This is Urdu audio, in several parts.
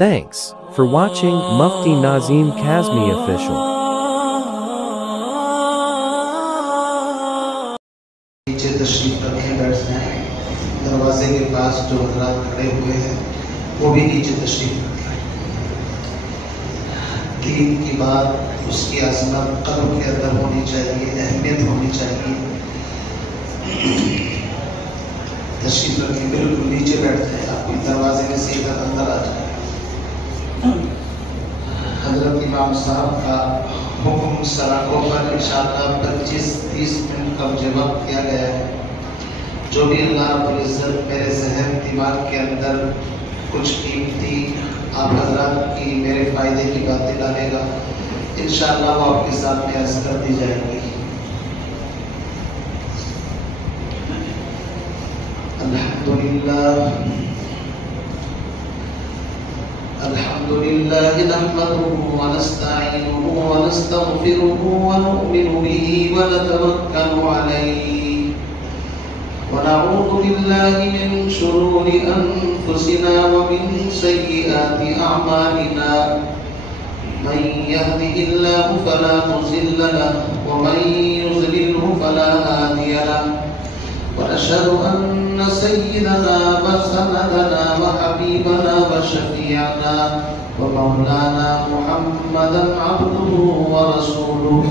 Thanks for watching Mufti Nazim Kazmi Official. نیچے تشریف رکھیں، بیٹھ جائیں. دروازے کے پاس جو حضرات کھڑے ہوئے ہیں وہ بھی نیچے تشریف رکھیں. دین کی بات، اس کی عظمت قلب کے اندر ہونی چاہیے، اہمیت ہونی چاہیے. تشریف رکھیں، بالکل نیچے بیٹھ جائیں. آپ کے دروازے میں سے ادھر اندر آ جائیں. حضرت امام صاحب کا حکم سراغوں پر انشاءاللہ 25-30 منٹ کا مجھے وقت دیا گیا ہے. جو بھی اللہ رب العزت میرے ذہن دماغ کے اندر کچھ قیمتی آپ حضرات کی میرے فائدے کی باتیں ڈالے گا، انشاءاللہ وہ آپ کے سامنے عرض کر دی جائیں گی. الحمدللہ نحمده ونستعینه ونستغفره ونؤمن به ونتوکل علیہ ونعوذ باللہ من شرور انفسنا ومن سیئات اعمالنا. من يهده الله فلا مضل له ومن يضلله فلا هادي له. ونشهد أن سيدنا وسندنا وحبيبنا وشفيعنا ومولانا محمدا عبده ورسوله.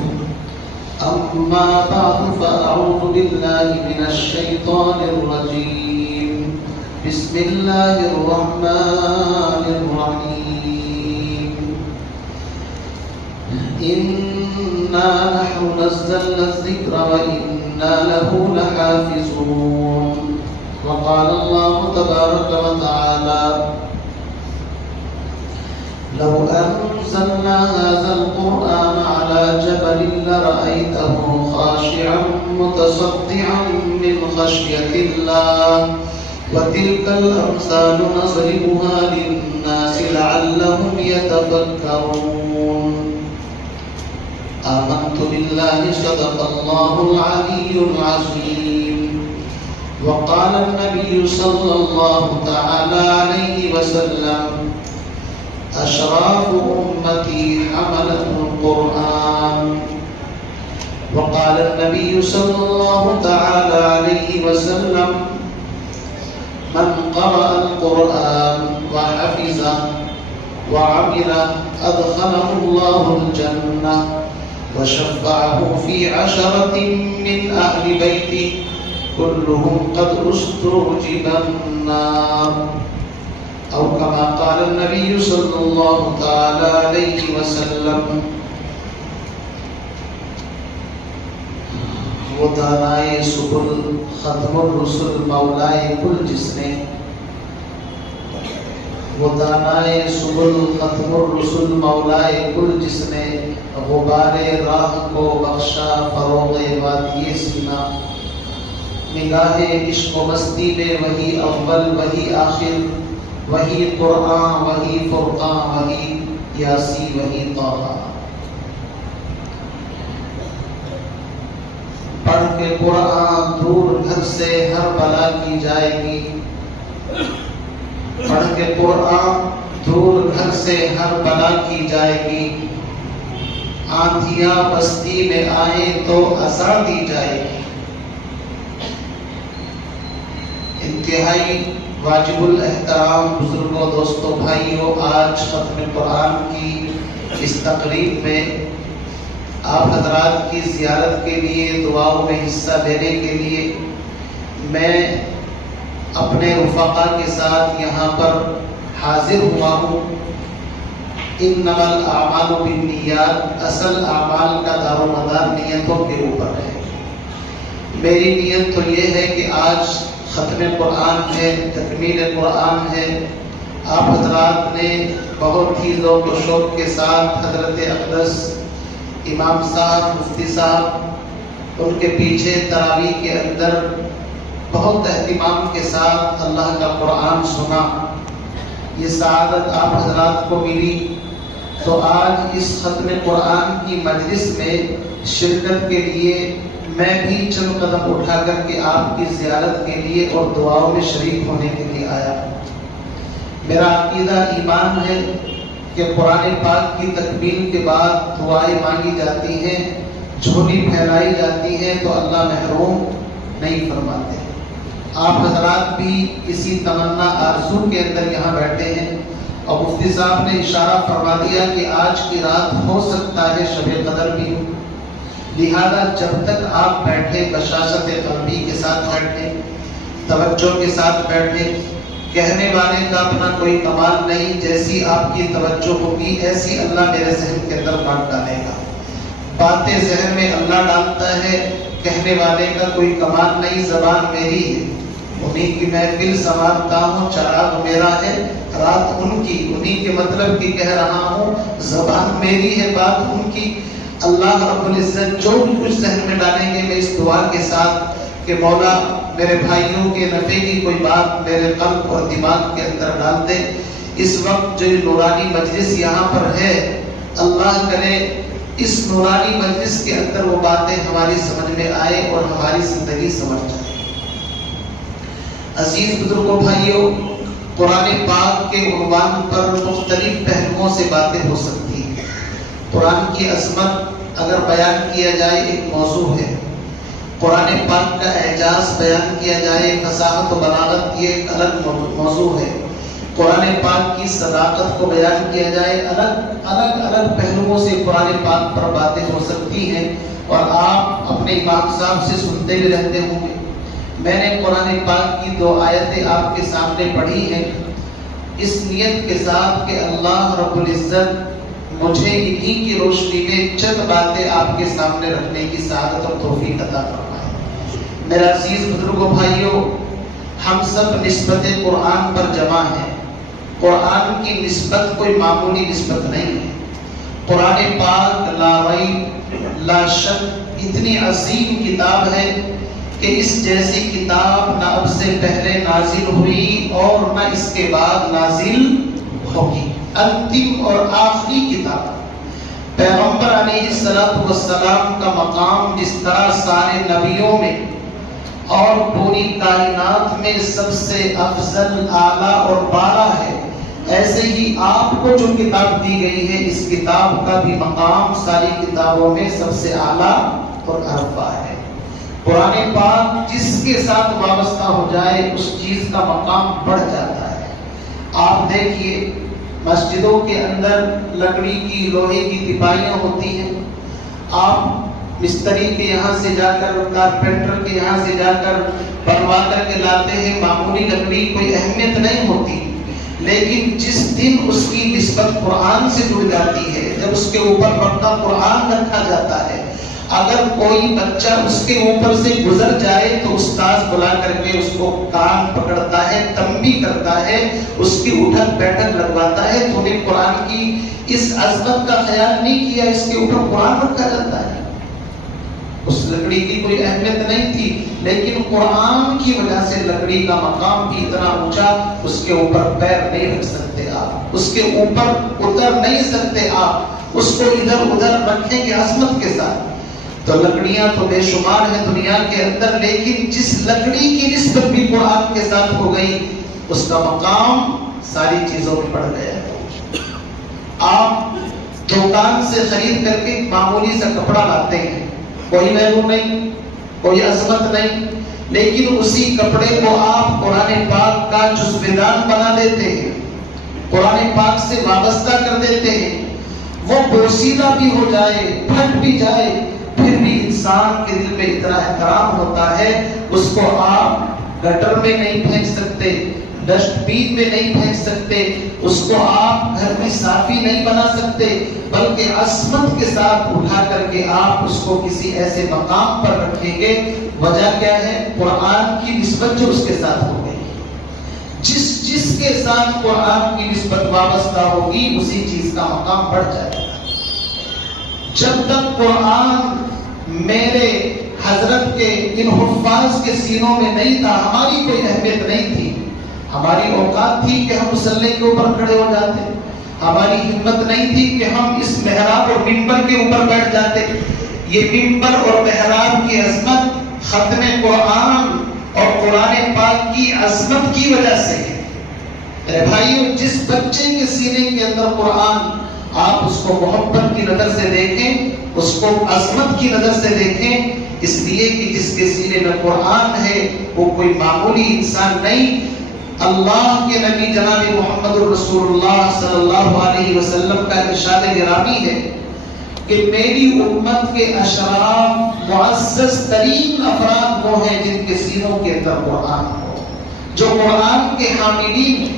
أما بعد فأعوذ بالله من الشيطان الرجيم. بسم الله الرحمن الرحيم. إنا نحن نزلنا الذكر وإنا له لحافظون. وقال الله تبارك وتعالى: لو أنزلنا هذا القرآن على جبل لرأيته خاشعا متصدعا من خشية الله وتلك الأمثال نضربها للناس لعلهم يتفكرون. آمنت بالله صدق الله العلي العظيم. وقال النبي صلى الله تعالى عليه وسلم: أشراف أمتي حملة القرآن. وقال النبي صلى الله تعالى عليه وسلم: من قرأ القرآن وحفظه وعمله أدخله الله الجنة وشفعه في 10 من أهل بيتي كلهم قد استوجب النار. أو كما قال النبي صلى الله تعالى عليه وسلم. وہ دانائے سبل ختم الرسل مولائے کل جس نے، وہ دانائے سبل ختم الرسل مولائے کل جس نے، غبار راہ کو بخشا فروغ وادی سینا. نگاہ عشق و مستی میں وہی اول وہی آخر، وہی قرآن وہی فرقان وہی یاسی وہی طٰہٰ. پڑھ کے قرآن دور گھر سے ہر بلا کی جائے گی. پڑھ کے قرآن دور گھر سے ہر بلا کی جائے گی. آندھیاں بستی میں آئیں تو عزا دی جائے گی. انتہائی واجب الاحترام بزرگوں، دوستوں، بھائیوں، آج ختم قرآن کی اس تقریب میں آپ حضرات کی زیارت کے لیے، دعاؤں میں حصہ لینے کے لیے میں اپنے رفقا کے ساتھ یہاں پر حاضر ہوا ہوں. انما الاعمال بالنیات، اصل اعمال کا دار و مدار نیتوں کے اوپر ہے. میری نیت تو یہ ہے کہ آج ختم قرآن ہے، تکمیل قرآن ہے. آپ حضرات نے بہت ہی ذوق و شوق کے ساتھ حضرت اقدس امام صاحب، مفتی صاحب، ان کے پیچھے تراویح کے اندر بہت اہتمام کے ساتھ اللہ کا قرآن سنا. یہ سعادت آپ حضرات کو ملی، تو آج اس ختم قرآن کی مجلس میں شرکت کے لیے میں بھی چند قدم اٹھا کر کے آپ کی زیارت کے لیے اور دعاؤں میں شریک ہونے کے لیے آیا. میرا عقیدہ ایمان ہے کہ قرآن پاک کی تکمیل کے بعد دعائیں مانگی جاتی ہیں، جھولی پھیلائی جاتی ہے تو اللہ محروم نہیں فرماتے۔ آپ حضرات بھی اسی تمنا آرزو کے اندر یہاں بیٹھے ہیں، اور مفتی صاحب نے اشارہ فرما دیا کہ آج کی رات ہو سکتا ہے شب قدر بھی ہو، لہذا جب تک آپ بیٹھے بشاشت قلبی کے ساتھ بیٹھے، توجہ کے ساتھ بیٹھے، کہنے والے کا اپنا کوئی کمال نہیں، جیسی آپ کی توجہ ہوگی ایسی اللہ میرے ذہن کے اندر بات ڈالے گا۔ باتیں ذہن میں اللہ ڈالتا ہے، کہنے والے کا کوئی کمال نہیں، زبان میری ہے، انہی کی محفل سنوارتا ہوں، چراغ میرا ہے، رات ان کی، انہی کے مطلب کی کہہ رہا ہوں، زبان میری ہے، بات ان کی۔ اللہ رب العزت جو بھی کچھ ذہن میں ڈالیں گے، میں اس دعا کے ساتھ کہ مولا میرے بھائیوں کے نفع کی کوئی بات میرے قلب اور دماغ کے اندر ڈال دے۔ اس وقت جو نورانی مجلس یہاں پر ہے، اللہ کرے اس نورانی مجلس کے اندر وہ باتیں ہماری سمجھ میں آئے اور ہماری زندگی سمجھ جائے۔ عزیز بزرگوں، بھائیوں، قرآن پاک کے عنوان پر مختلف پہلوؤں سے باتیں ہو سکتی ہیں۔ قرآن کی عظمت اگر بیان کیا جائے ایک موضوع ہے، قرآن پاک کا اعجاز بیان کیا جائے، فصاحت و بلاغت یہ ایک الگ موضوع ہے، قرآن پاک کی صداقت کو بیان کیا جائے، الگ پہلوؤں سے قرآن پاک پر باتیں ہو سکتی ہیں، اور آپ اپنے امام صاحب سے سنتے بھی رہتے ہوں گے۔ میں نے قرآن پاک کی 2 آیتیں آپ کے سامنے پڑھی ہیں، اس نیت کے ساتھ کہ اللہ رب العزت مجھے انہی کی روشنی میں چند باتیں آپ کے سامنے رکھنے کی سعادت اور توفیق عطا فرمائے۔ میرا عزیز بزرگوں، بھائیوں، ہم سب نسبت قرآن پر جمع ہیں۔ قرآن کی نسبت کوئی معمولی نسبت نہیں ہے۔ قرآن پاک لا ریب لا شک اتنی عظیم کتاب ہے کہ اس جیسی کتاب نہ اب سے پہلے نازل ہوئی اور نہ اس کے بعد نازل ہوگی، انتم اور آخری کتاب۔ پیغمبر علیہ السلام کا مقام جس طرح سارے نبیوں میں اور پوری کائنات میں سب سے افضل، اعلیٰ اور بالا ہے، ایسے ہی آپ کو جو کتاب دی گئی ہے اس کتاب کا بھی مقام ساری کتابوں میں سب سے اعلیٰ اور ارفع ہے۔ قرآن پاک جس کے ساتھ وابستہ ہو جائے اس چیز کا مقام بڑھ جاتا ہے۔ آپ دیکھیے مسجدوں کے اندر لکڑی کی، لوہے کی تپائیاں ہوتی ہیں، آپ مستری کے یہاں سے جا کر، کارپینٹر کے یہاں سے جا کر بنوا کر کے لاتے ہیں، معمولی لکڑی کوئی اہمیت نہیں ہوتی، لیکن جس دن اس کی نسبت قرآن سے جڑ جاتی ہے، جب اس کے اوپر پکا قرآن رکھا جاتا ہے، اگر کوئی بچہ اس کے اوپر سے گزر جائے تو استاذ بلا کر کے اس کو کان پکڑتا ہے، تنبیہ کرتا ہے، اس کی اٹھک بیٹھک لگواتا ہے، تو نے قرآن کی اس عظمت کا خیال نہیں کیا، اس کے اوپر قرآن رکھا جاتا ہے۔ اس لکڑی کی کوئی اہمیت نہیں تھی، لیکن قرآن کی وجہ سے لکڑی کا مقام بھی اتنا اونچا، اس کے اوپر پیر نہیں رکھ سکتے آپ، اس کے اوپر اتر نہیں سکتے آپ، اس کو ادھر ادھر رکھیں گے عظمت کے ساتھ۔ تو لکڑیاں تو بے شمار ہیں دنیا کے اندر، لیکن جس لکڑی کی نسبت بھی قرآن کے ساتھ ہو گئی اس کا مقام ساری چیزوں میں بڑھ گیا۔ آپ دکان سے خرید کر کے معمولی سا کپڑا لاتے ہیں، کوئی ویلو نہیں، کوئی عظمت نہیں، لیکن اسی کپڑے کو آپ قرآن پاک کا جزو دان بنا دیتے ہیں، قرآن پاک سے وابستہ کر دیتے ہیں، وہ بوسیدہ بھی ہو جائے، پھٹ بھی جائے، پھر بھی انسان کے دل میں اتنا احترام ہوتا ہے، اس کو آپ گٹر میں نہیں پھینک سکتے، ڈسٹ بین میں نہیں پھینک سکتے، اس کو آپ گھر میں صافی نہیں بنا سکتے، بلکہ عظمت کے ساتھ اٹھا کر کے آپ اس کو کسی ایسے مقام پر رکھیں گے۔ وجہ کیا ہے؟ قرآن کی نسبت جو اس کے ساتھ ہو گئی، جس کے ساتھ قرآن کی نسبت وابستہ ہوگی اسی چیز کا مقام بڑھ جائے گا۔ جب تک قرآن میرے حضرت کے ان حفاظ کے سینوں میں نہیں تھا، ہماری کوئی اہمیت نہیں تھی، ہماری اوقات تھی کہ ہم مصلی کے اوپر کھڑے ہو جاتے، ہماری ہمت نہیں تھی کہ ہم اس محراب اور منبر کے اوپر بیٹھ جاتے۔ یہ منبر اور محراب کی عظمت ختم قرآن اور قرآن پاک کی عظمت کی وجہ سے ہے۔ میرے بھائیو، جس بچے کے سینے کے اندر قرآن، آپ اس کو محبت کی نظر سے دیکھیں، اس کو عظمت کی نظر سے دیکھیں، اس لیے کہ جس کے سینے میں قرآن ہے وہ کوئی معمولی انسان نہیں۔ اللہ کے نبی جناب محمد رسول اللہ صلی اللہ علیہ وسلم کا ارشاد گرامی ہے کہ میری امت کے اشراف معزز ترین افراد وہ ہیں جن کے سینوں کے اندر قرآن ہو، جو قرآن کے حاملین ہیں۔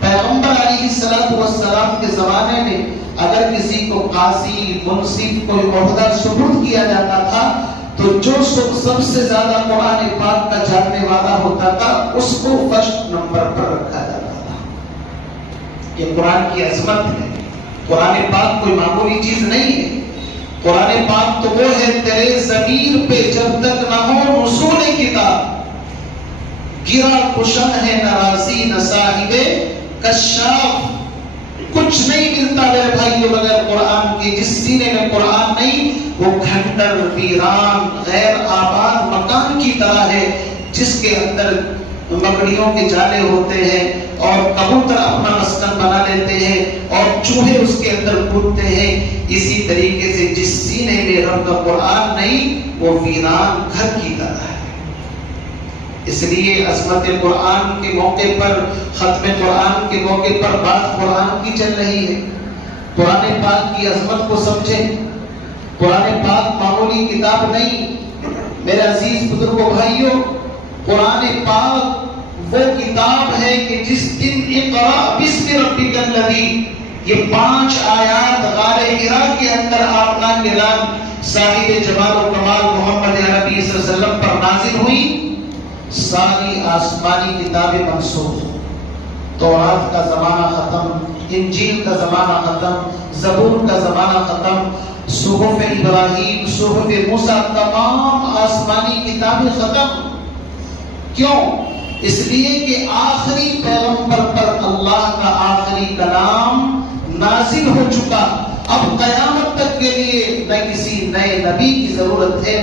پیغمبر علیہ السلام کے زمانے میں اگر کسی کو قاضی، منصف کوئی عہدہ سپرد کیا جاتا تھا تو جو سب سے زیادہ قرآن پاک کا جاننے والا ہوتا تھا اس کو فرسٹ نمبر پر رکھا جاتا تھا۔ یہ قرآن کی عظمت ہے۔ قرآن پاک کوئی معمولی چیز نہیں ہے۔ قرآن پاک تو وہ ہے تیرے ضمیر پہ جب تک نہ ہو نزول کتاب، گرا کشن ہے ناراضی نہ صاحب کشاف۔ کچھ نہیں ملتا میرے بھائیوں بغیر قرآن کے۔ جس سینے میں قرآن نہیں وہ کھنڈر، ویران، غیر آباد مکان کی طرح ہے جس کے اندر مکڑیوں کے جالے ہوتے ہیں اور کبوتر اپنا مسکن بنا لیتے ہیں اور چوہے اس کے اندر کودتے ہیں۔ اسی طریقے سے جس سینے میں رب کا قرآن نہیں وہ ویران گھر کی طرح ہے۔ اس لیے عظمت قرآن کے موقع پر، ختم قرآن کے موقع پر بات قرآن کی چل رہی ہے۔ قرآن پاک کی عظمت کو سمجھیں۔ قرآن پاک معمولی کتاب نہیں۔ میرے عزیز بزرگوں بھائیوں، قرآن پاک وہ کتاب ہے کہ جس دن اقرأ باسم ربک الذی، یہ 5 آیات غار حرا کے اندر آپ کے نام صاحب جمال و کمال محمد عربی صلی اللہ علیہ وسلم پر نازل ہوئی، ساری آسمانی کتابیں منسوخ۔ تورات کا زمانہ ختم، انجیل کا زمانہ ختم، زبور کا زمانہ ختم، صحف ابراہیم، صحف موسیٰ، تمام آسمانی کتابیں ختم۔ کیوں؟ اس لیے کہ آخری پیغمبر پر اللہ کا آخری کلام نازل ہو چکا۔ اب قیامت تک کے لیے نہ کسی نئے نبی کی ضرورت ہے،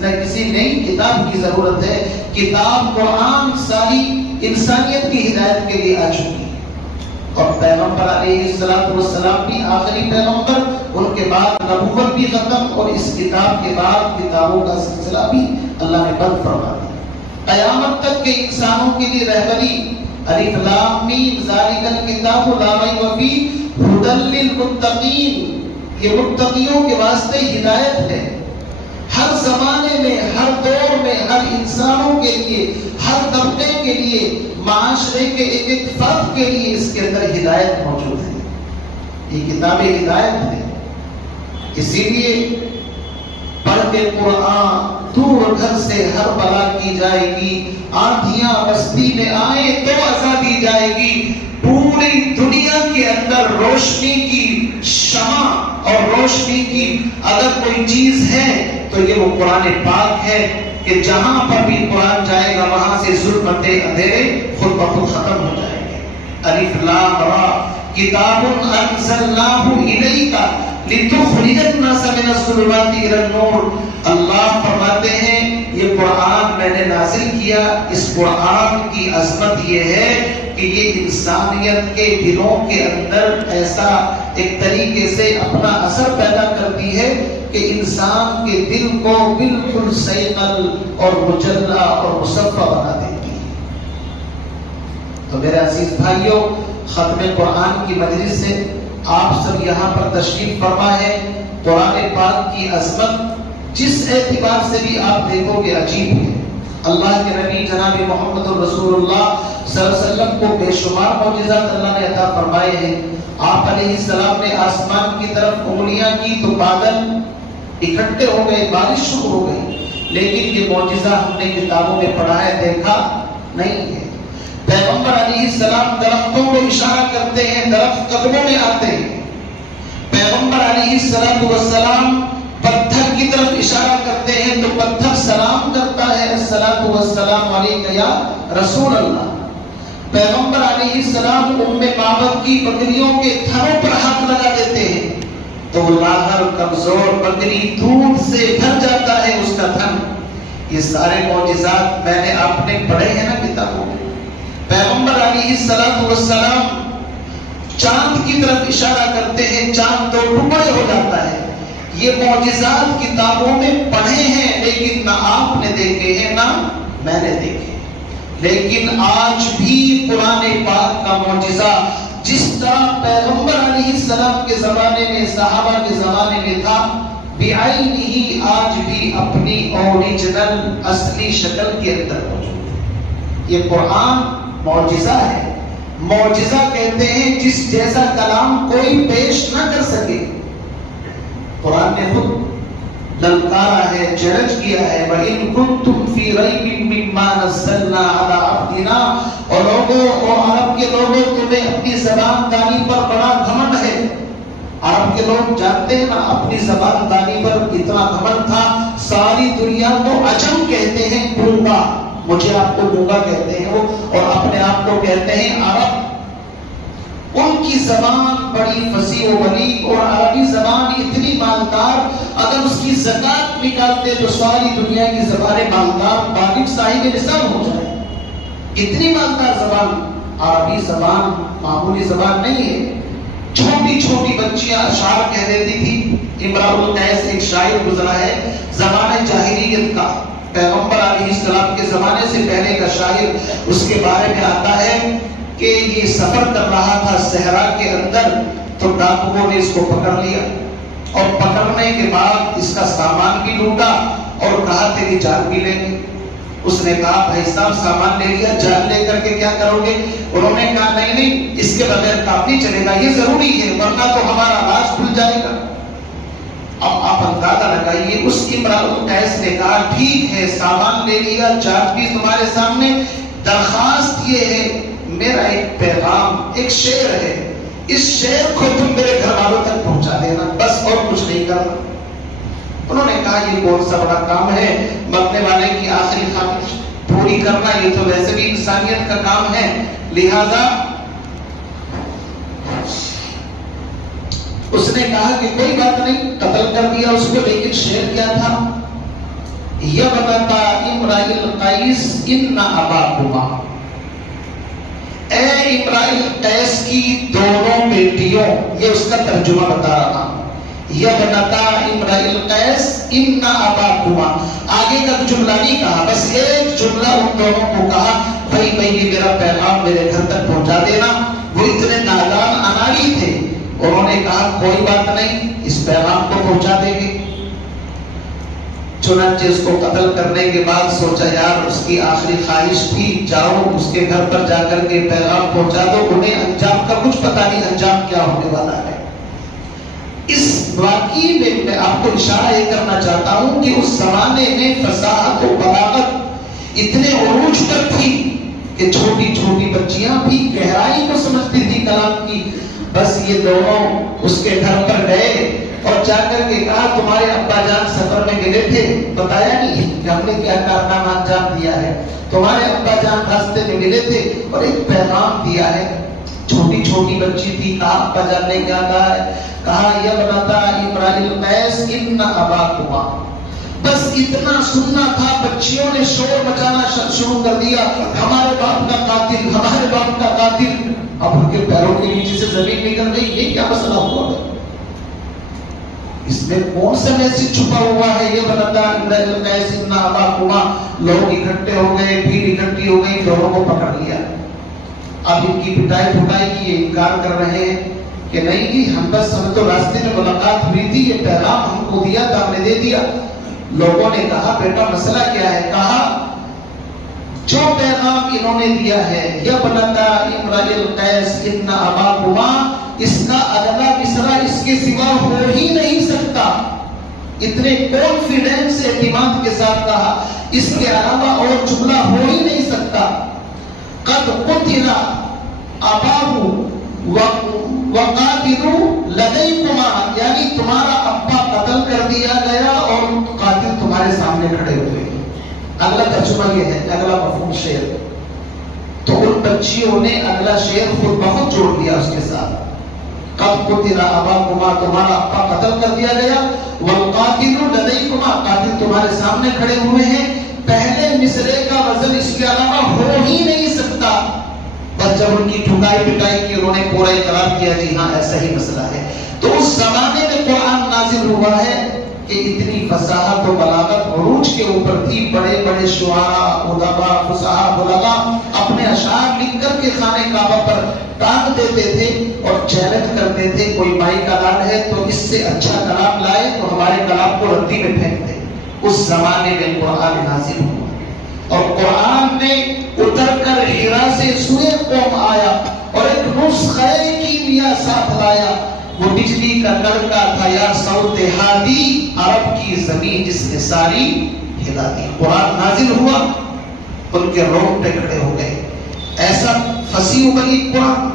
نہ کسی نئی کتاب کی ضرورت ہے۔ کتاب قرآن ساری انسانیت کی ہدایت کے لیے آ چکی ہے۔ اور پیغمبر علیہ السلام بھی آخری پیغمبر، ان کے بعد نبوت بھی ختم، اور اس کتاب کے بعد کتابوں کا سلسلہ بھی اللہ نے بند فرما دیا۔ قیامت تک کے انسانوں کے لیے رہبری، الف لام میم ذالک الکتاب لا ریب فیہ ھدی للمتقین، یہ متقیوں کے واسطے ہدایت ہے۔ ہر زمانے میں، ہر دور میں، ہر انسانوں کے لیے، ہر طبقے کے لیے، معاشرے کے ایک ایک فرد کے لیے اس کے اندر ہدایت موجود ہے۔ یہ کتاب ہدایت ہے۔ اسی لیے پڑھ کے قرآن دور گھر سے ہر بلا کی جائے گی، آندھیاں بستی میں آئے تو آزادی جائے گی۔ پوری دنیا کے اندر روشنی کی شمع اور روشنی کی اگر کوئی چیز ہے تو یہ وہ قرآن پاک ہے کہ جہاں پر بھی قرآن جائے گا وہاں سے ظلمت اندھیرے خود بخود ختم ہو جائیں گے۔ الف لام را کتاب انزلناہ الیک لتخرج الناس من الظلمات الی النور۔ اللہ فرماتے ہیں یہ قرآن میں نے نازل کیا۔ اس قرآن کی عظمت یہ ہے کہ یہ انسانیت کے دلوں کے اندر ایسا ایک طریقے سے اپنا اثر پیدا کرتی ہے کہ انسان کے دل کو بالکل سیقل اور مجلہ اور مصفہ بنا دیتی ہے۔ تو میرے عزیز بھائیوں، ختم قرآن کی مجلس سے آپ سب یہاں پر تشریف فرما ہے۔ قرآن پاک کی عظمت جس اعتبار سے بھی آپ دیکھو گے عجیب ہے۔ اللہ کے نبی جناب محمد رسول اللہ صلی اللہ علیہ وسلم کو بے شمار معجزات اللہ نے عطا فرمائے ہیں۔ آپ علیہ السلام نے آسمان کی طرف انگلیاں کی تو بادل اکٹھے ہو گئے، بارش شروع ہو گئی، لیکن یہ معجزہ ہم نے کتابوں میں پڑھا ہے، دیکھا نہیں ہے۔ پیغمبر علیہ السلام درختوں کو اشارہ کرتے ہیں، درخت قدموں میں آتے ہیں۔ پیغمبر علیہ السلام پتھر کی طرف اشارہ کرتے ہیں تو پتھر سلام کرتا ہے، الصلاۃ والسلام علیک یا رسول اللہ۔ پیغمبر علیہ السلام ام معبد کی بکریوں کے تھنوں پر ہاتھ لگا دیتے ہیں تو وہ لاغر کمزور بکری دودھ سے بھر جاتا ہے اس کا تھن۔ یہ سارے معجزات میں نے آپ نے پڑھے ہیں نا کتابوں میں۔ پیغمبر علیہ السلام چاند کی طرف اشارہ کرتے ہیں، چاند دو ٹکڑے ہو جاتا ہے۔ یہ معجزات کتابوں میں پڑھے ہیں لیکن نہ آپ نے دیکھے ہیں نہ میں نے دیکھے، لیکن آج بھی قرآن پاک کا معجزہ جس طرح پیغمبر علیہ السلام کے زمانے میں، صحابہ کے زمانے میں تھا، بعینہ آج بھی اپنی اوریجنل اصلی شکل کے اندر موجود ہے۔ یہ قرآن معجزہ ہے۔ معجزہ کہتے ہیں جس جیسا کلام کوئی پیش نہ کر سکے۔ قرآن نے خود للکارا ہے، چیلنج کیا ہے، وَإِن كُنتُمْ فِي رَيْبٍ مِّمَّا نَزَّلْنَا عَلَىٰ عَبْدِنَا، اور لوگوں اور عرب کے لوگوں تمہیں اپنی زبان دانی پر بڑا گھمنڈ ہے۔ عرب کے لوگ جانتے ہیں نا، اپنی زبان دانی پر اتنا گھمنڈ تھا، ساری دنیا کو عجم کہتے ہیں، گونگا، مجھے آپ کو گونگا کہتے ہیں وہ، اور اپنے آپ کو کہتے ہیں عرب۔ ان کی زبان بڑی فصیح و بلیغ، اور عربی زبان اتنی مالدار، اگر اس کی زکات نکالتے تو ساری دنیا کی زبانیں مالدار، بالغ، صاحب نصاب ہو جائے۔ اتنی مالدار زبان، عربی زبان معمولی زبان نہیں ہے۔ چھوٹی چھوٹی بچیاں اشعار کہہ دیتی تھی۔ امراء القیس ایک شاعر گزرا ہے زمانے جاہلیت کا، پیغمبر علیہ السلام کے زمانے سے پہلے کا شاعر۔ اس کے بارے میں آتا ہے کہ یہ سفر کر رہا تھا صحرا کے اندر، تو ڈاکوؤں نے اس کو پکڑ لیا، اور پکڑنے کے بعد اس کا سامان بھی لوٹا اور کہا تیری جان بھی لیں گے۔ اس نے کہا بھائی صاحب سامان لے لیا، جان لے کر کے کیا کرو گے؟ انہوں نے کہا نہیں نہیں، اس کے بغیر کام نہیں چلے گا، یہ ضروری ہے ورنہ تو ہمارا راز کھل جائے گا۔ اب آپ اندازہ لگائیے، اس امراء القیس نے کہا ٹھیک ہے سامان لے لیا، جان بھی تمہارے سامنے، درخواست یہ ہے میرا ایک پیغام، ایک شعر ہے، اس شعر کو تم میرے گھر والوں تک پہنچا دینا، بس اور کچھ نہیں کرنا۔ انہوں نے کہا یہ کون سا بڑا کام ہے، مرنے والے کی آخری خواہش پوری کرنا، یہ تو ویسے بھی انسانیت کا کام ہے، لہذا اس نے کہا کہ کوئی بات نہیں، قتل کر دیا اس کو، لیکن شعر کیا تھا؟ یبنتا امراء القیس ان اباکما، اے امراء القیس کی دونوں بیٹیوں، یہ اس کا ترجمہ بتا رہا ہوں، یبنتا امراء القیس ان اباکما، آگے کا جملہ نہیں کہا، بس ایک جملہ ان دونوں کو کہا، بھائی یہ میرا پیغام میرے گھر تک پہنچا دینا۔ وہ اتنے نادان اناڑی تھے، انہوں نے کہا کوئی بات نہیں، اس پیغام کو پہنچا دیں گے۔ چنانچہ اس کو قتل کرنے کے بعد سوچا یار اس کی آخری خواہش تھی، جاؤ اس کے گھر پر جا کر کے پیغام پہنچا دو، انہیں انجام کا کچھ پتہ نہیں انجام کیا ہونے والا ہے۔ اس واقعے میں آپ کو اشارہ یہ کرنا چاہتا ہوں کہ اس زمانے میں فصاحت و بلاغت اتنے عروج پر تھی کہ چھوٹی چھوٹی بچیاں بھی گہرائی کو سمجھتی تھی کلام کی۔ بس یہ دونوں اس کے گھر پر گئے اور جا کر کے کہا تمہارے ابا جان سفر میں گئے تھے، بتایا نہیں کہ ہم نے کیا کارنامہ انجام دیا ہے، تمہارے ابا جان راستے میں ملے تھے اور ایک پیغام دیا ہے۔ چھوٹی چھوٹی بچی تھی، کہا ابا جان نے کیا کہا ہے؟ کہا یبنتا امراء القیس ان اباکما، بس اتنا سننا تھا، بچیوں نے شور مچانا شروع کر دیا، ہمارے باپ کا قاتل، ہمارے باپ کا قاتل۔ اب ان کے پیروں کے نیچے سے زمین نکل گئی، یہ کیا مسئلہ ہوا ہے؟ اس میں کون سا میسج چھپا ہوا ہے؟ یہ بنتا امراء القیس ان اباکما، لوگ اکٹھے ہو گئے، بھیڑ اکٹھی ہو گئی، دونوں کو پکڑ لیا۔ اب ان کی پٹائی پھٹائی کی، یہ انکار کر رہے ہیں کہ نہیں جی ہم تو راستے میں ملاقات ہوئی تھی، یہ پیغام ہم کو دیا تھا، ہم نے دے دیا۔ لوگوں نے کہا بیٹا مسئلہ کیا ہے؟ کہا جو پیغام انہوں نے دیا ہے یبنتا امراء القیس ان اباکما، اس کا اگلا مصرع اس کے سوا ہو ہی نہیں سکتا۔ اتنے کانفیڈنس اعتماد کے ساتھ کہا، اس کے علاوہ اور جملہ ہو ہی نہیں سکتا۔ قد قتل اباہ وقاتل لدیکما، یعنی تمہارا ابا قتل کر دیا گیا اور قاتل تمہارے سامنے کھڑے ہوئے۔ اگلا ترجمہ یہ ہے، اگلا مفہوم شعر۔ تو ان بچیوں نے اگلا شعر خود بخود جوڑ دیا اس کے ساتھ، قد قتل اباکما، تمہارا ابا قتل کر دیا گیا، والقاتل لدیکما، قاتل تمہارے سامنے کھڑے ہوئے ہیں۔ پہلے مصرعے کا وزن اس کے علاوہ ہو ہی نہیں سکتا۔ بس جب ان کی ٹھکائی پٹائی کی انہوں نے پورا اقرار کیا جی ہاں ایسا ہی مسئلہ ہے. تو اس زمانے میں قرآن نازل ہوا ہے کہ اتنی فصاحت و بلاغت عروج کے اوپر تھی. بڑے بڑے شعراء، ادباء، فصحاء، بلغاء اپنے اشعار لکھ کر کے خانہ کعبہ پر ٹانگ دیتے تھے اور چیلنج کرتے تھے کوئی مائی کلام ہے تو اس سے اچھا کلام لائے تو ہمارے کلام کو ردی میں پھینک دے. اس زمانے میں قرآن نازل ہوا اور قرآن نے اتر کر ہیرا سے سوئے قوم آیا اور ایک نسخہ کیمیا ساتھ لایا. وہ بجلی کا کڑکا تھا یا صوت ہادی، عرب کی زمین جس نے ساری ہلا دی. قرآن نازل ہوا ان کے رونگٹے کھڑے ہو گئے. ایسا فصیح و بلیغ قرآن.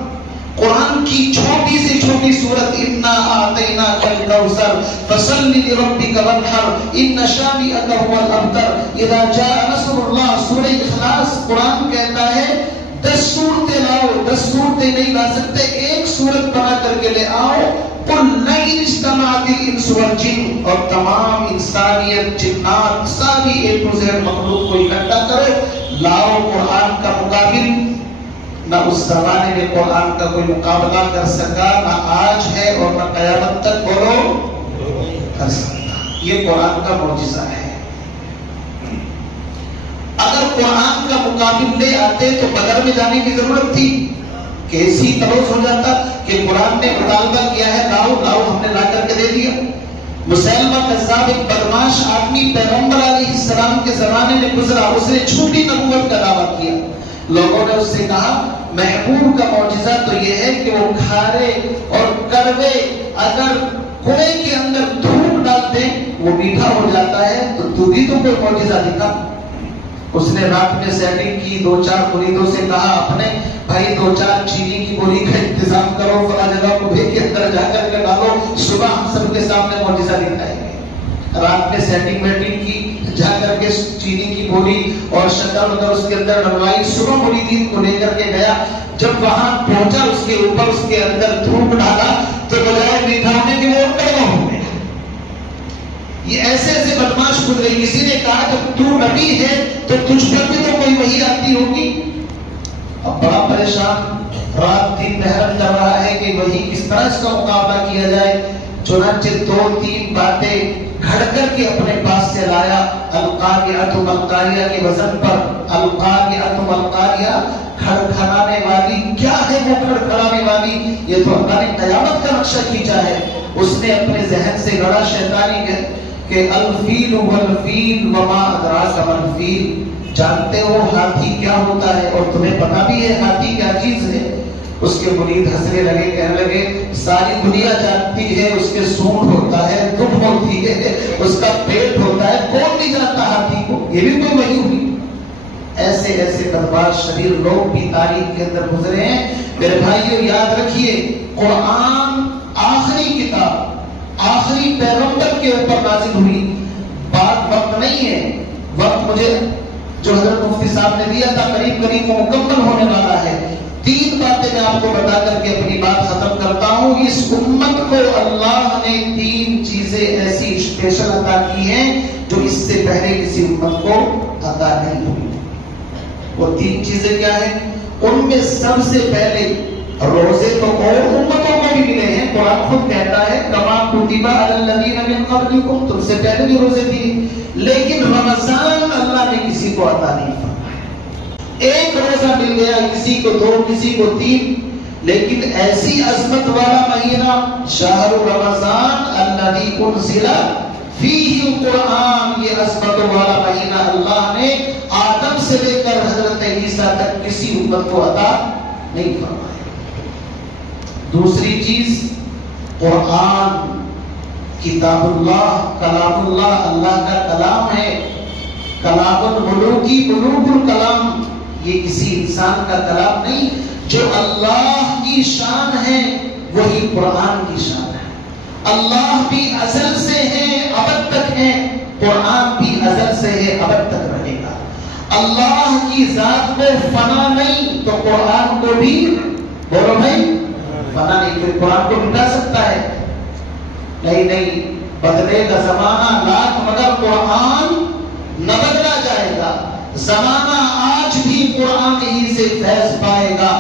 قرآن کی چھوٹی سے چھوٹی سورت انا اعطیناک الکوثر فصل لربک وانحر ان شانئک هو الابتر اذا جاء نصر اللہ. سورہ اخلاص قرآن کہتا ہے 10 سورتیں لاؤ. 10 سورتیں نہیں لا سکتے، ایک سورت بنا کر کے لے آؤ. قل لئن اجتمعت الانس والجن، اور تمام انسانیت، جنات، ساری اے ٹو زیڈ مخلوق کو اکٹھا کرو، لاؤ قرآن کا مقابل. نہ اس زمانے میں قرآن کا کوئی مقابلہ کر سکا، نہ آج ہے اور نہ قیامت تک بولو کر سکتا. یہ قرآن کا معجزہ ہے. اگر قرآن کا مقابل لے آتے تو بدر میں جانے کی ضرورت تھی؟ کیسی تلوث ہو جاتا کہ قرآن نے مطالبہ کیا ہے لاؤ لاؤ، ہم نے لا کر کے دے دیا. مسلمہ کذاب ایک بدماش آدمی پیغمبر علیہ السلام کے زمانے میں گزرا، اس نے جھوٹی نبوت کا دعویٰ کیا. لوگوں نے اس سے کہا محبوب کا معجزہ تو یہ ہے کہ وہ کھارے اور کڑوے اگر کنویں کے اندر دھوپ ڈال دیں وہ میٹھا ہو جاتا ہے، تو تو بھی تو کوئی معجزہ دکھا. اس نے رات میں سیٹنگ کی، 2-4 مریدوں سے کہا اپنے بھائی 2-4 چینی کی گولی کا انتظام کرو، فلاں جگہ کو بھیج کے اندر جا کر کے ڈالو، صبح ہم سب کے سامنے معجزہ دکھائیں گے. رات میں سیٹنگ ویٹنگ کی، جا کر کے چینی کی گولی اور شکر وغیرہ اس کے اندر ڈلوائی. صبح مریدین کو لے کر کے گیا، جب وہاں پہنچا اس کے اوپر اس کے اندر دھوپ ڈالا تو بجائے میٹھا ہونے کے وہ کڑوا ہو گیا. یہ ایسے ایسے بدماش گزرے. کسی نے کہا جب تو نبی ہے تو تجھ پر بھی تو کوئی وحی آتی ہوگی. اب بڑا پریشان، رات دن محنت کر رہا ہے کہ وحی کس طرح اس کا مقابلہ کیا جائے. چنانچہ 2-3 باتیں گھڑ کر کے اپنے پاس سے لایا. القاریہ ملقاریہ کے وزن پر. القاریہ ملقاریہ، کھڑکھڑانے والی. کیا ہے وہ کھڑکھڑانے والی؟ یہ تو اللہ نے قیامت کا نقشہ کھینچا ہے. اس نے اپنے ذہن سے گڑا شیطانی کہ الفیل والفیل وما ادراک ما الفیل. جانتے ہو ہاتھی کیا ہوتا ہے اور تمہیں پتا بھی ہے ہاتھی کیا چیز ہے؟ اس کے مرید ہنسنے لگے، کہنے لگے ساری دنیا جانتی ہے اس کے سونڈ ہوتا ہے، دم ہوتی ہے، اس کا پیٹ ہوتا ہے، کون نہیں جانتا ہاتھی کو؟ یہ بھی کوئی وحی ہوئی؟ ایسے ایسے بدباش شریر لوگ بھی تاریخ کے اندر گزرے ہیں. میرے بھائیو یاد رکھیے قرآن آخری کتاب، آخری پیغمبر کے اوپر نازل ہوئی. بات وقت نہیں ہے، وقت مجھے جو حضرت مفتی صاحب نے دیا تھا قریب قریب وہ مکمل ہونے والا ہے. 3 باتیں میں آپ کو بتا کر کے اپنی بات ختم کرتا ہوں. اس امت کو اللہ نے 3 چیزیں ایسی اسپیشل عطا کی ہیں جو اس سے پہلے کسی امت کو عطا نہیں ہوئی. وہ 3 چیزیں کیا ہیں؟ ان میں سب سے پہلے روزے تو اور امتوں کو بھی ملے ہیں. قرآن خود کہتا ہے کما کتب علی الذین من قبلکم، تم سے پہلے بھی روزے دیے، لیکن رمضان اللہ نے کسی کو عطا نہیں فرمایا. ایک روزہ مل گیا، کسی کو 2، کسی کو 3، لیکن ایسی عظمت والا مہینہ شہر رمضان الذی انزل فیہ القرآن، یہ عظمت والا مہینہ اللہ نے آدم سے لے کر حضرت عیسیٰ تک کسی امت کو عطا نہیں فرمایا. دوسری چیز قرآن کتاب اللہ، کلام اللہ، اللہ کا کلام ہے. کلام الملوکی، ملوک الکلام، یہ کسی انسان کا کلام نہیں. جو اللہ کی شان ہے وہی قرآن کی شان ہے. اللہ بھی ازل سے ہے ابد تک ہے، قرآن بھی ازل سے ہے ابد تک رہے گا. اللہ کی ذات میں فنا نہیں تو قرآن کو بھی بولو بھائی فنا نہیں. پھر قرآن کو مٹا سکتا ہے؟ نہیں، بدلے گا زمانہ لاکھ مگر قرآن نہ بدلا جائے گا. زمانہ آج آج بھی قرآن ہی سے فیض پائے گا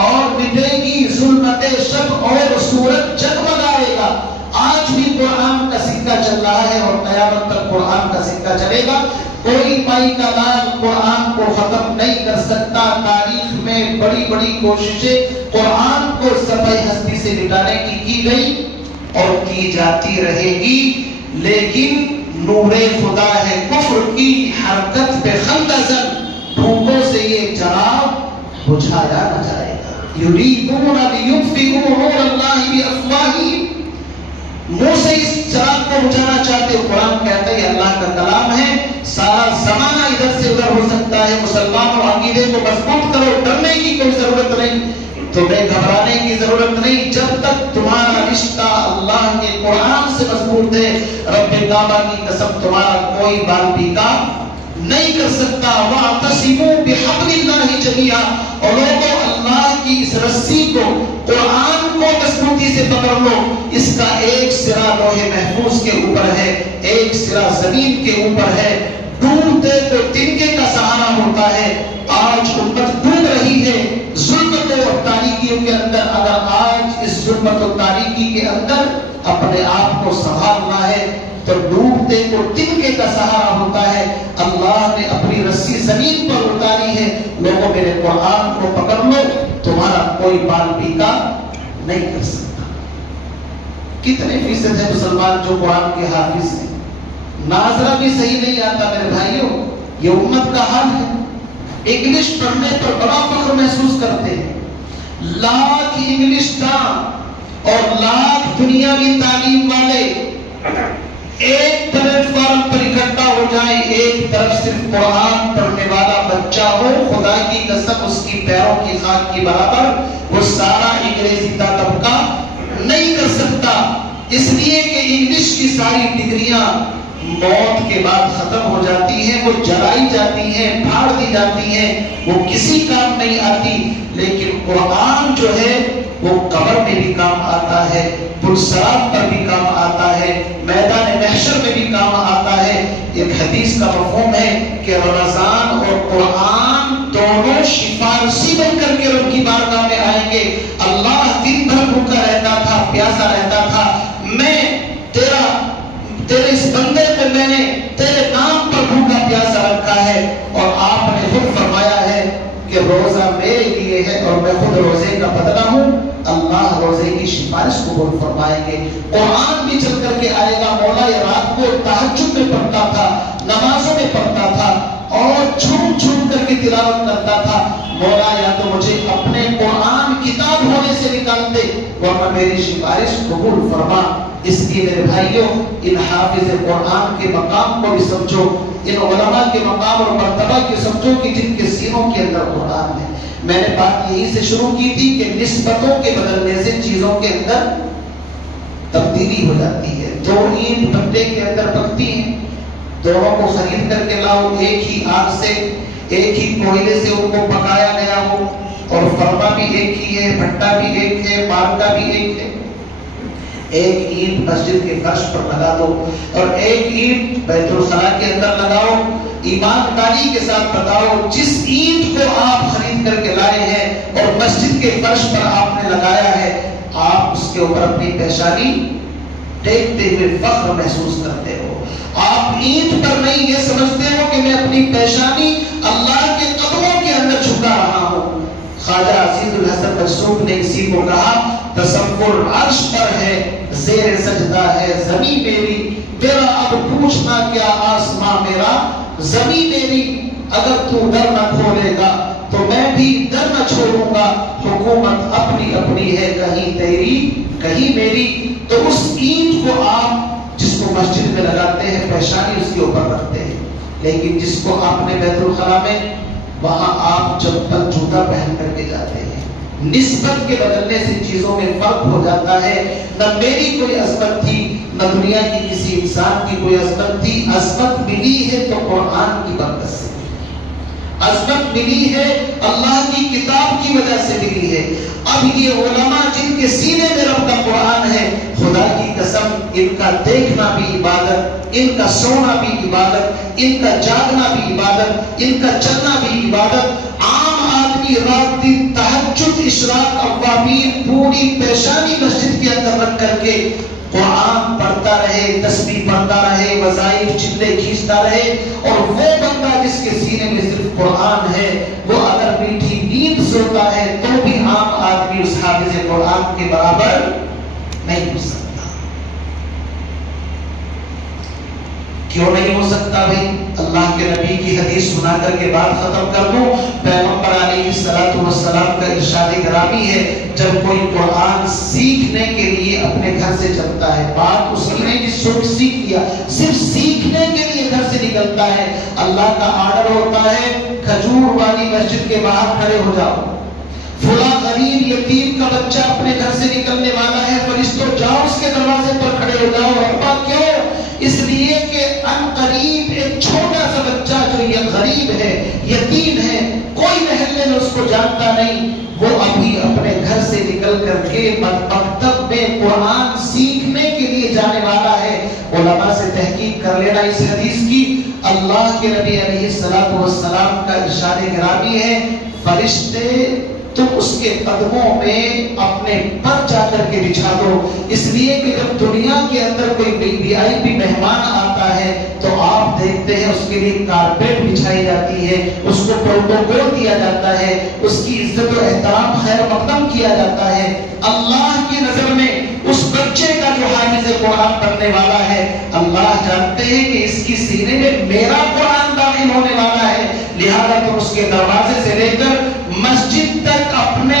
اور مٹے گی ظلمت شب اور سورج جگمگائے گا. آج بھی قرآن کا سکہ چل رہا ہے اور قیامت تک قرآن کا سکہ چلے گا. کوئی مائی کا لال قرآن کو ختم نہیں کر سکتا. تاریخ میں بڑی بڑی کوششیں قرآن کو صفحہ ہستی سے مٹانے کی گئی اور کی جاتی رہے گی، لیکن نور خدا ہے کفر کی حرکت پہ خندزن بھوکوں سے یہ چراغ بجھایا نہ جائے گا. یریدون لیطفئوا نور اللہ بافواہہم، منہ سے اس چراغ کو بجھانا چاہتے ہو. قرآن کہتا ہے یہ اللہ کا کلام ہے، سارا زمانہ ادھر سے ادھر ہو سکتا ہے. مسلمانوں عقیدے کو مضبوط کرو، ڈرنے کی کوئی ضرورت نہیں، تمہیں گھبرانے کی ضرورت نہیں. جب تک تمہارا رشتہ اللہ کے قرآن سے مضبوط ہے، رب کعبہ کی قسم تمہارا کوئی بال بیکا نہیں کر سکتا. وَاعْتَصِمُوا بِحَبْلِ اللَّهِ جَمِيعًا، اور لوگوں اللہ کی اس رسی کو، قرآن کو مضبوطی سے پکڑ لو. اس کا ایک سرا لوح محفوظ کے اوپر ہے، ایک سرا زمین کے اوپر ہے. ڈوبتے تو تنکے کا سہارا ہوتا ہے. آج امت ڈوب رہی ہے ظلمت اور تاریکیوں کے اندر. اگر آج اس ظلمت اور تاریکی کے اندر اپنے آپ کو سنبھالنا ہے تو ڈوبتے کو تنکے کا سہارا ہوتا ہے. اللہ نے اپنی رسی زمین پر اتاری ہے. لوگوں میرے قرآن کو پکڑ لو، تمہارا کوئی بال بیکا نہیں کر سکتا. کتنے فیصد ہے مسلمان جو قرآن کے حافظ ہیں؟ ناظرہ بھی صحیح نہیں آتا میرے بھائیوں. یہ امت کا حال ہے. انگلش پڑھنے پر بڑا فخر محسوس کرتے ہیں. لاکھ انگلش دان اور لاکھ دنیاوی تعلیم والے ایک پلیٹ فارم پر اکٹھا ہو جائیں، ایک طرف صرف قرآن پڑھنے والا بچہ ہو، خدا کی قسم اس کی پیروں کی خاک کی برابر وہ سارا انگریزی کا طبقہ نہیں کر سکتا. اس لیے کہ انگلش کی ساری ڈگریاں موت کے بعد ختم ہو جاتی ہیں، وہ جلائی جاتی ہیں، پھاڑ دی جاتی ہیں، وہ کسی کام نہیں آتی. لیکن قرآن جو ہے وہ قبر میں بھی کام آتا ہے، پلسرات پر بھی کام آتا ہے، میدان محشر میں بھی کام آتا ہے. ایک حدیث کا مفہوم ہے کہ رمضان اور قرآن دونوں سفارشی بن کر کے رب کی بارگاہ میں آئیں گے. اللہ دن بھر بھوکا رہتا تھا، پیاسا رہتا تھا، میں تیرے اس بندے کو میں نے تیرے نام پر بھوکا پیاسا رکھا ہے. اور آپ نے خود فرمایا ہے کہ روزہ میرے لیے ہے اور میں خود روزے کا بدلہ ہوں. اللہ روزے کی سفارش قبول فرمائیں گے. قرآن بھی چل کر کے آئے گا. مولا یہ رات کو تہجد میں پڑھتا تھا، نمازوں میں پڑھتا تھا اور جھوم جھوم کر کے تلاوت کرتا تھا. مولا یا تو مجھے اپنے قرآن کتاب ہونے سے نکال دے ورنہ میری سفارش قبول فرما. اس لیے میرے بھائیوں ان حافظ قرآن کے مقام کو بھی سمجھو، ان علماء کے مقام اور مرتبہ کی سمجھو کہ جن کے سینوں کے اندر قرآن ہے. میں نے بات یہی سے شروع کی تھی کہ نسبتوں کے بدلنے سے چیزوں کے اندر تبدیلی ہو جاتی ہے. دو اینٹ بھٹے کے اندر پکتی ہیں، دونوں کو خرید کر کے لاؤ، ایک ہی آگ سے ایک ہی کوئلے سے ان کو پکایا گیا ہو اور فرما بھی ایک ہی ہے، بھٹا بھی ایک ہے، مارکا بھی ایک ہے. ایک اینٹ مسجد کے فرش پر لگا دو اور ایک اینٹ بیت الخلا کے اندر لگاؤ. ایمانداری کے ساتھ بتاؤ جس اینٹ کو آپ خرید کر کے لائے ہیں اور مسجد کے فرش پر آپ نے لگایا ہے، آپ اس کے اوپر اپنی پیشانی ٹیکتے ہوئے فخر محسوس کرتے ہو. آپ اینٹ پر نہیں یہ سمجھتے ہو کہ میں اپنی پیشانی اللہ کے قدموں کے اندر جھکا رہا ہوں. خواجہ عزیز الحسن مجذوب نے اسی کو کہا تصور عرش پر ہے، زیر سجدہ ہے زمین میری، تیرا اب پوچھنا کیا آسماں میرا زمین میری. اگر تو در نہ کھولے گا تو میں بھی در نہ چھوڑوں گا. حکومت اپنی اپنی ہے، کہیں تیری کہیں میری. تو اس اینٹ کو آپ جس کو مسجد میں لگاتے ہیں پیشانی اس کے اوپر رکھتے ہیں، لیکن جس کو آپ نے بیت الخلا میں وہاں آپ چپل جوتا پہن کر کے جاتے ہیں. نسبت کے بدلنے سے چیزوں میں فرق ہو جاتا ہے. نہ میری کوئی عظمت تھی، نہ دنیا کی کسی انسان کی کوئی عظمت تھی. عظمت ملی ہے تو قرآن کی برکت سے، عظمت ملی ہے اللہ کی کتاب کی وجہ سے ملی ہے. اب یہ علماء جن کے سینے میں رب کا قرآن ہے، خدا کی قسم ان کا دیکھنا بھی عبادت، ان کا سونا بھی عبادت، ان کا جاگنا بھی عبادت، ان کا چلنا بھی عبادت۔ عام آدمی رات دن تہجد، اشراق، اوابین پوری پیشانی مسجد کے اندر رکھ کر کے قرآن پڑھتا رہے، تسبیح پڑھتا رہے، وظائف چلے کھینچتا رہے، اور وہ بندہ جس کے سینے میں صرف قرآن ہے وہ اگر میٹھی نیند سوتا ہے تو بھی عام آدمی اس حافظ قرآن کے برابر نہیں ہو سکتا۔ کیوں نہیں ہو سکتا بھائی؟ اللہ کے نبی کی حدیث سنا کر کے بات ختم کر دوں۔ پیغمبر علیہ السلام کا ارشاد گرامی ہے، جب کوئی قرآن سیکھنے کے لیے اپنے گھر سے چلتا ہے، بات اس کی نہیں جس کو سیکھ لیا، صرف سیکھنے کے لیے گھر سے نکلتا ہے، اللہ کا آرڈر ہوتا ہے کھجور والی مسجد کے باہر کھڑے ہو جاؤ، فلاں غریب یتیم کا بچہ اپنے گھر سے نکلنے والا ہے، فرشتوں جاؤ اس کے دروازے پر کھڑے ہو جاؤ۔ ربا کیوں؟ اس لیے کہ ان قریب ایک چھوٹا سا بچہ جو یہ غریب ہے، یتیم ہے، کوئی محلے میں اس کو جانتا نہیں، وہ ابھی اپنے گھر سے نکل کر کے مکتب میں قرآن سیکھنے کے لیے جانے والا ہے۔ علماء سے تحقیق کر لینا اس حدیث کی۔ اللہ کے نبی علیہ السلام کا ارشاد گرامی ہے، فرشتے تم اس کے قدموں میں اپنے پر جا کر کے بچھا دو، اس لیے کہ جب دنیا کے اندر کوئی VIP مہمان آتا ہے تو آپ دیکھتے ہیں اس کے لیے کارپیٹ بچھائی جاتی ہے، اس کو پروٹوکول دیا جاتا ہے، اس کی عزت و احترام خیر مقدم کیا جاتا ہے۔ اللہ کی نظر میں اس بچے کا جو حافظ قرآن پڑھنے والا ہے، اللہ جانتے ہیں کہ اس کی سینے میں میرا قرآن داخل ہونے والا ہے، لہذا تم اس کے دروازے سے لے کر مسجد تک اپنے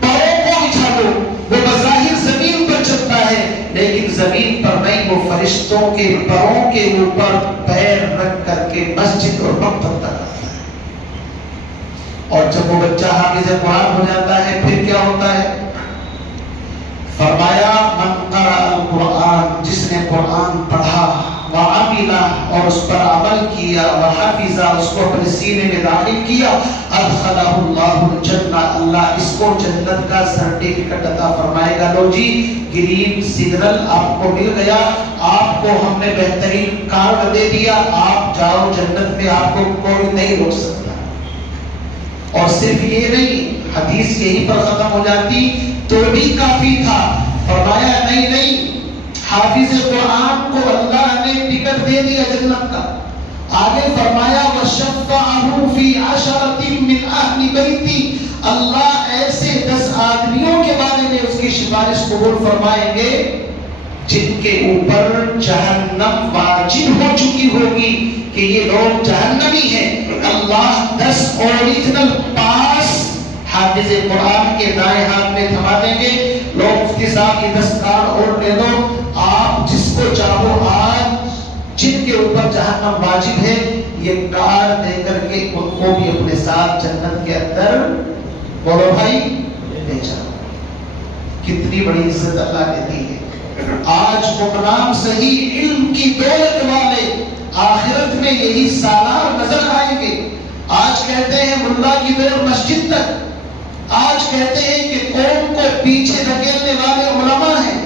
پاؤں کو بچھا دو۔ وہ بظاہر زمین پر چلتا ہے لیکن زمین پر نہیں، وہ فرشتوں کے پاؤں کے اوپر پیر رکھ کر کے مسجد اور مکتب تک آتا ہے۔ اور جب وہ بچہ حافظ قرآن ہو جاتا ہے پھر کیا ہوتا ہے؟ فرمایا من قرأ القرآن، جس نے قرآن پڑھا، وعمل اور اس پر عمل کیا، وحفظ اس کو اپنے سینے میں داخل کیا، ادخلہ اللہ الجنہ، اللہ اس کو جنت کا سرٹیفکیٹ عطا فرمائے گا۔ لو جی گرین سگنل آپ کو مل گیا، آپ کو ہم نے بہترین کارڈ دے دیا، آپ جاؤ جنت میں، آپ کو کوئی نہیں روک سکتا۔ اور صرف یہ نہیں، حدیث یہیں پر ختم ہو جاتی تو بھی کافی تھا۔ فرمایا نہیں، حافظ قرآن کو اللہ نے ٹکٹ دے دیا جنت کا۔ آگے فرمایا وَشَفَّعَهُ فِي عَشَرَةٍ مِّنْ أَهْلِ بَيْتِي، اللہ ایسے 10 آدمیوں کے بارے میں اس کی سفارش قبول فرمائیں گے جن کے اوپر جہنم واجب ہو چکی ہوگی کہ یہ لوگ جہنمی ہیں۔ اللہ 10 اوریجنل پاس حافظ قرآن کے دائیں ہاتھ میں تھما دیں گے، لوگ مفتی صاحب یہ 10 کارڈ اور لے دو، آپ جس کو چاہو آج جن کے اوپر جہنم واجب ہے یہ کارڈ دے کر کے ان کو بھی اپنے ساتھ جنت کے اندر بولو بھائی لے جاؤ۔ کتنی بڑی عزت اللہ نے دی ہے۔ آج حکمران صحیح علم کی دولت والے آخرت میں یہی سالار نظر آئیں گے۔ آج کہتے ہیں ملا کی دور مسجد تک، آج کہتے ہیں کہ قوم کو پیچھے دھکیلنے والے علماء ہیں،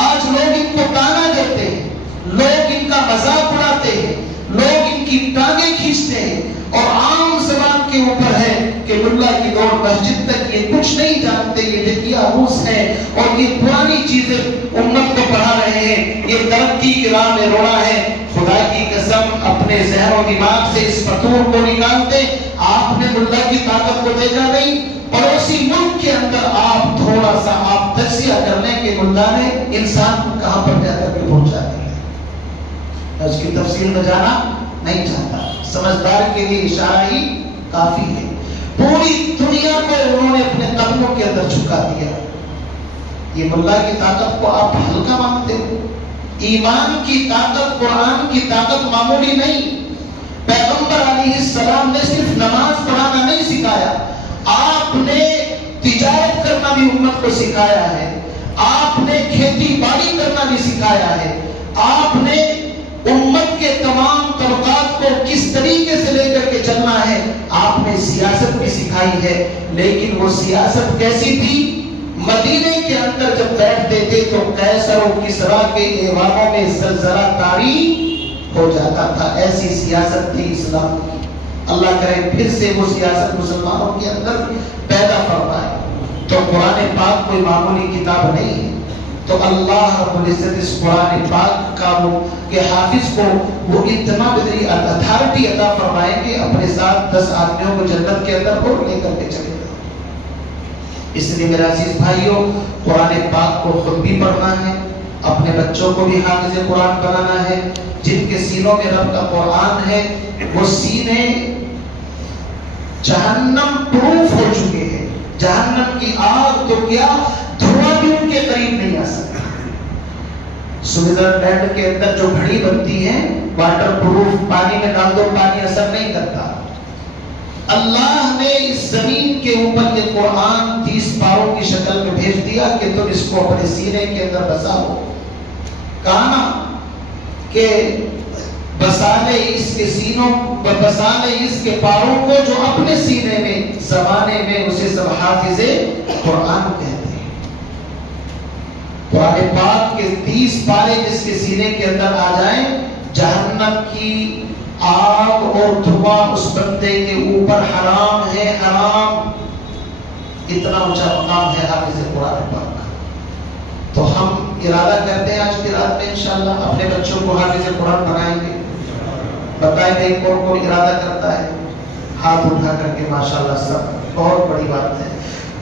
آج لوگ ان کو تانا دیتے ہیں، لوگ ان کا مذاق اڑاتے ہیں، لوگ ان کی ٹانگیں کھینچتے ہیں، اور عام زبان کے اوپر ہے کہ ملا کی دور مسجد تک یہ کچھ نہیں جانتے، یہ دقیانوس ہیں اور یہ پرانی چیزیں امت کو پڑھا رہے ہیں، یہ ترقی کی راہ میں روڑا ہے۔ خدا کی قسم اپنے ذہن و دماغ سے اس فتور کو نکالتے۔ آپ نے ملا کی طاقت کو دیکھا نہیں، پڑوسی ملک کے اندر آپ تھوڑا سا آپ تجزیہ کرنے کے ملا نے انسان کو کہاں پر جا کر کے پہنچا دیا۔ اس کی تفصیل میں جانا نہیں چاہتا، سمجھدار کے لیے اشارہ ہی کافی ہے۔ پوری دنیا کو انہوں نے اپنے قدموں کے اندر جھکا دیا۔ یہ ملا کی طاقت کو آپ ہلکا مانتے ہو؟ ایمان کی طاقت، قرآن کی طاقت معمولی نہیں۔ پیغمبر علیہ السلام نے صرف نماز پڑھانا نہیں سکھایا، آپ نے تجارت کرنا بھی امت کو سکھایا ہے، آپ نے کھیتی باڑی کرنا بھی سکھایا ہے، آپ نے امت کے تمام طبقات کو کس طریقے سے لے کر کے چلنا ہے، آپ نے سیاست بھی سکھائی ہے۔ لیکن وہ سیاست کیسی تھی؟ مدینے کے اندر جب بیٹھتے تھے تو قیصر و کسریٰ کے ایوانوں میں زلزلہ طاری ہو جاتا تھا. ایسی سیاست تھی اسلام کی. اللہ کرے پھر سے وہ سیاست مسلمانوں کے اندر پیدا فرمائے. تو قرآن پاک کوئی معمولی کتاب نہیں ہے. تو اللہ رب العزت اس قرآن پاک کا وہ کہ حافظ کو وہ اتنا بدری اتھارٹی عطا فرمائیں کہ اپنے ساتھ 10 آدمیوں کو جنت کے اندر اور لے کر کے چلے گا. اس لیے میرے عزیز بھائیوں قرآن پاک کو خود بھی پڑھنا ہے, اپنے بچوں کو بھی حافظ قرآن بنانا ہے. جن کے سینوں میں رب کا قرآن ہے وہ سینے جہنم پروف ہو چکے ہیں. جہنم کی آگ تو کیا دھواں بھی ان کے قریب نہیں آ سکتا. سوئٹزرلینڈ کے اندر جو گھڑی بنتی ہے واٹر پروف, پانی میں ڈال دو پانی اثر نہیں کرتا. اللہ نے اس زمین کے اوپر یہ قرآن 30 پاروں کی شکل میں بھیج دیا کہ تم اس کو اپنے سینے کے اندر بساؤ. کہا نا کہ بسالے اس کے سینوں بسالے اس کے پاروں کو جو اپنے سینے میں زمانے میں اسے سب حافظ قرآن کہتے ہیں. قرآن پاک کے 30 پارے جس کے سینے کے اندر آ جائیں جہنم کی آگ اور دھواں اس بندے کے اوپر حرام ہے. حرام اتنا اونچا مقام ہے حافظ قرآن پاک کا. تو ہم ارادہ کرتے ہیں آج کی رات میں انشاءاللہ اپنے بچوں کو حافظ قرآن بنائیں گے. بتائیں گے کون کون ارادہ کرتا ہے؟ ہاتھ اٹھا کر کے ماشاءاللہ سب. بہت بڑی بات ہے.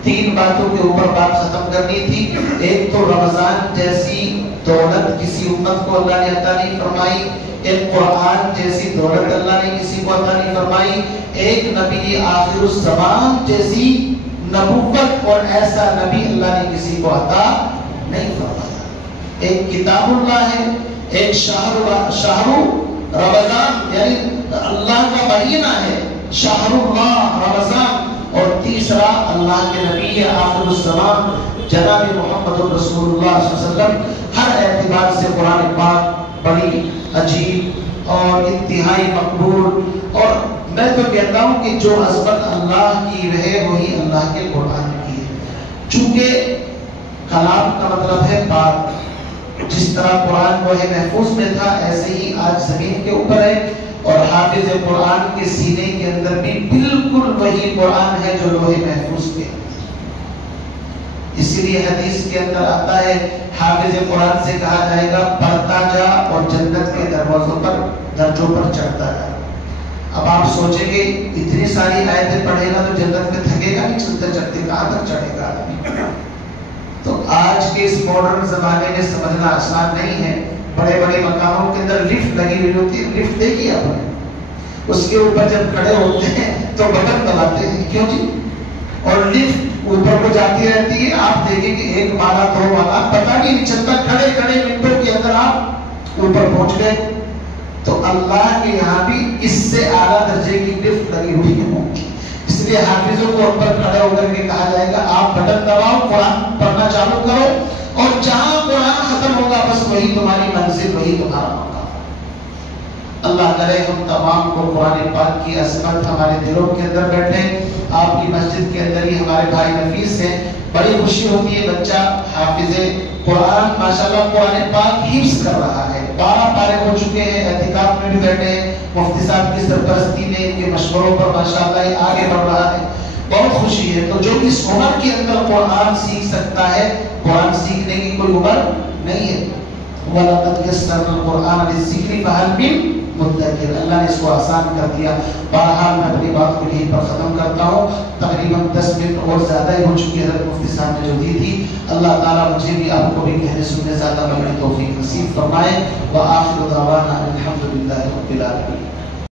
3 باتوں کے اوپر بات ختم کرنی تھی. ایک تو رمضان جیسی دولت کسی امت کو اللہ نے عطا نہیں فرمائی. ایک قرآن جیسی دولت اللہ نے کسی کو عطا نہیں فرمائی. ایک نبی آخر الزمان جیسی نبوت اور ایسا نبی اللہ نے کسی کو عطا نہیں فرمایا. ایک کتاب اللہ ہے, ایک شہر رمضان یعنی اللہ کا مہینہ ہے شہر اللہ رمضان, اور تیسرا اللہ کے نبی آخر الزمان جناب محمد رسول اللہ صلی اللہ علیہ وسلم. ہر اعتبار سے قرآن پاک بڑی عجیب اور انتہائی مقبول. اور میں تو کہتا ہوں کہ جو عظمت اللہ کی رہے وہی اللہ کے قرآن کی ہے. چونکہ کلام کا مطلب ہے بات. جس طرح قرآن لوح محفوظ میں تھا ایسے ہی آج زمین کے اوپر ہے, اور حافظ قرآن کے سینے کے اندر بھی بالکل وہی قرآن ہے جو لوح محفوظ کے. اسی لیے حدیث کے اندر آتا ہے حافظ قرآن سے کہا جائے گا پڑھتا جا اور جنت کے دروازوں پر درجوں پر چڑھتا جا. اب آپ سوچیں گے اتنی ساری آیتیں پڑھے گا تو جنت میں تھکے گا نہیں, چلتے چڑھتے کہاں تک چڑھے گا آدمی. تو آج کے اس ماڈرن زمانے میں سمجھنا آسان نہیں ہے. بڑے بڑے مقاموں کے اندر لفٹ لگی ہوئی ہوتی ہے. لفٹ دیکھیے آپ نے, اس کے اوپر جب کھڑے ہوتے ہیں تو بٹن دباتے ہیں. کیوں جی؟ اور لفٹ اوپر کو جاتی رہتی ہے. آپ دیکھیں کہ 1 مالا 2 مالا پتہ نہیں چلتا, کھڑے کھڑے منٹوں کے اندر آپ اوپر پہنچ گئے. تو اللہ کے یہاں بھی اس سے اعلیٰ درجے کی لفٹ لگی ہوئی ہے. اس لیے حافظوں کو اوپر کھڑے ہو کر کے کہا جائے گا آپ بٹن دباؤ, قرآن پڑھنا چالو کرو, اور جہاں قرآن ختم ہوگا بس وہی تمہاری منزل, وہی تمہارا مقام. اللہ کرے ہم تمام کو قرآن پاک کی عظمت ہمارے دلوں کے اندر بیٹھے. آپ کی مسجد کے اندر ہی ہمارے بھائی نفیس ہیں, بڑی خوشی ہوتی ہے بچہ حافظ قرآن ماشاءاللہ قرآن پاک حفظ کر رہا ہے. 12 پارے ہو چکے ہیں, اعتکاف میں بھی بیٹھے ہیں. مفتی صاحب کی سرپرستی میں ان کے مشوروں پر ماشاءاللہ آگے بڑھ رہا ہے. بہت خوشی ہے. تو جو اس عمر کے اندر قرآن سیکھ سکتا ہے, قرآن سیکھنے کی کوئی عمر نہیں ہے. وَلَقَدْ يَسَّرْنَا الْقُرْآنَ لِلذِّكْرِ فَهَلْ مِن مدکر. اللہ نے اس کو آسان کر دیا. بہرحال میں اپنی بات کو یہیں پر ختم کرتا ہوں. تقریباً 10 منٹ اور زیادہ ہی ہو چکی حضرت مفتی صاحب نے جو دی تھی. اللہ تعالیٰ مجھے بھی آپ کو بھی کہنے سننے زیادہ بڑی توفیق نصیب فرمائے. وآخر دعوانا الحمدللہ رب العالمین.